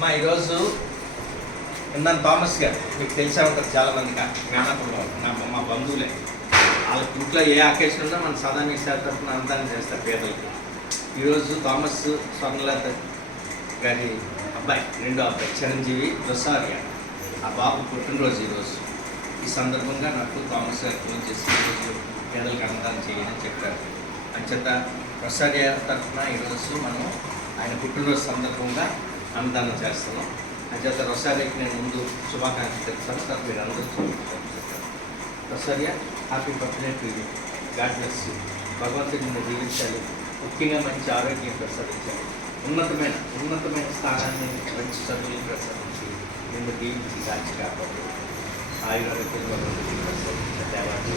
అమ్మ ఈరోజు ఇందాక థామస్ గారు మీకు తెలిసే ఉంటుంది చాలామంది జ్ఞానపంలో మా బంధువులే వాళ్ళ ఇంట్లో ఏ అకేషన్ ఉన్నా మన సదాని సార్ తరఫున అందాన్ని చేస్తారు పేదలకి. ఈరోజు థామస్ స్వర్ణలత గారి అబ్బాయి రెండో అబ్బాయి చిరంజీవి రొసారియా ఆ బాబు పుట్టినరోజు ఈరోజు. ఈ సందర్భంగా నాకు థామస్ గారు ఫోన్ చేసి ఈరోజు పేదలకు అన్నదానం చేయాలని చెప్పారు. అంచేత రొసారియా తరఫున ఈరోజు మనం ఆయన పుట్టినరోజు సందర్భంగా అన్నదానం చేస్తున్నాం. అంచేత రొసారియాకి నేను ముందు శుభాకాంక్షలు చెప్తాను. తర్వాత మీరు అందరూ చెప్తారు. Rosaria happy birthday to you. God bless you. భగవంతుడు నిన్ను దీవించాలి, ముఖ్యంగా మంచి ఆరోగ్యం ప్రసాదించాలి, ఉన్నతమైన స్థానాన్ని మంచి చదువులు ప్రసాదించి నిన్ను దీవించి దాచి కాపాడు. ఆయుర్వేద భగవంతుడిని ప్రసాదించే దేవాన్ని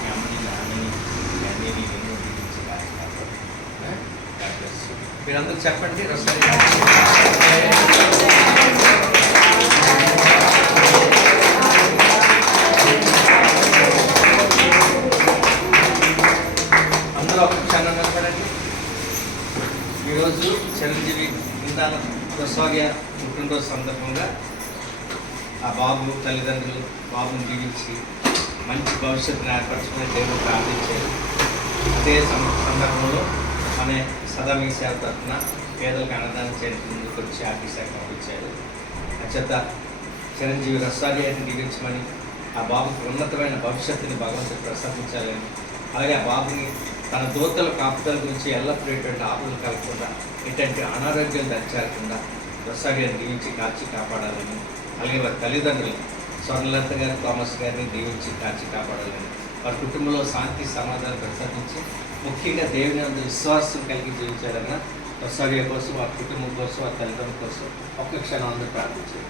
మీ అమ్మని నాన్నని మీ అన్నీని నిన్ను దీవించి దాచి కాపాడు. God bless you. మీరందరూ చెప్పండి రొసారియా. అందరూ ఒక క్షణం నిలబడండి. ఈరోజు చిరంజీవి ఇందాన రొసారియా పుట్టినరోజు సందర్భంగా ఆ బాబు తల్లిదండ్రులు బాబుని దీవించి మంచి భవిష్యత్తును ఏర్పరచుకునే దేవుడు ప్రార్థించారు. అదే సందర్భంలో మన సదామీ సేవ తరఫున పేదలకు అన్నదానం చేయడానికి ముందుకు వచ్చి ఆర్థిక శాఖ పంపించారు. అచేత చిరంజీవి రొసారియాని దీవించమని, ఆ బాబుకి ఉన్నతమైన భవిష్యత్తుని భగవంతుడు ప్రసాదించాలని, అలాగే ఆ బాబుని తన దూతల కాపుదల గురించి ఎల్లప్పుడూ ఎటువంటి ఆపదలు కలగకుండా, ఎటువంటి అనారోగ్యాలు దరిచేరకుండా రొసారియాని దీవించి కాచి కాపాడాలని, అలాగే వారి తల్లిదండ్రులు స్వర్ణలత గారు థామస్ గారిని దీవించి కాచి కాపాడాలని, వారి కుటుంబంలో శాంతి సమాధానం ప్రసాదించి ముఖ్యంగా దేవుని అందు విశ్వాసం కలిగి జీవించాలన్న రొసారియా కోసం, వారి కుటుంబం కోసం, వారి తల్లిదండ్రుల కోసం ఒక్క క్షణం అందరూ ప్రార్థించారు.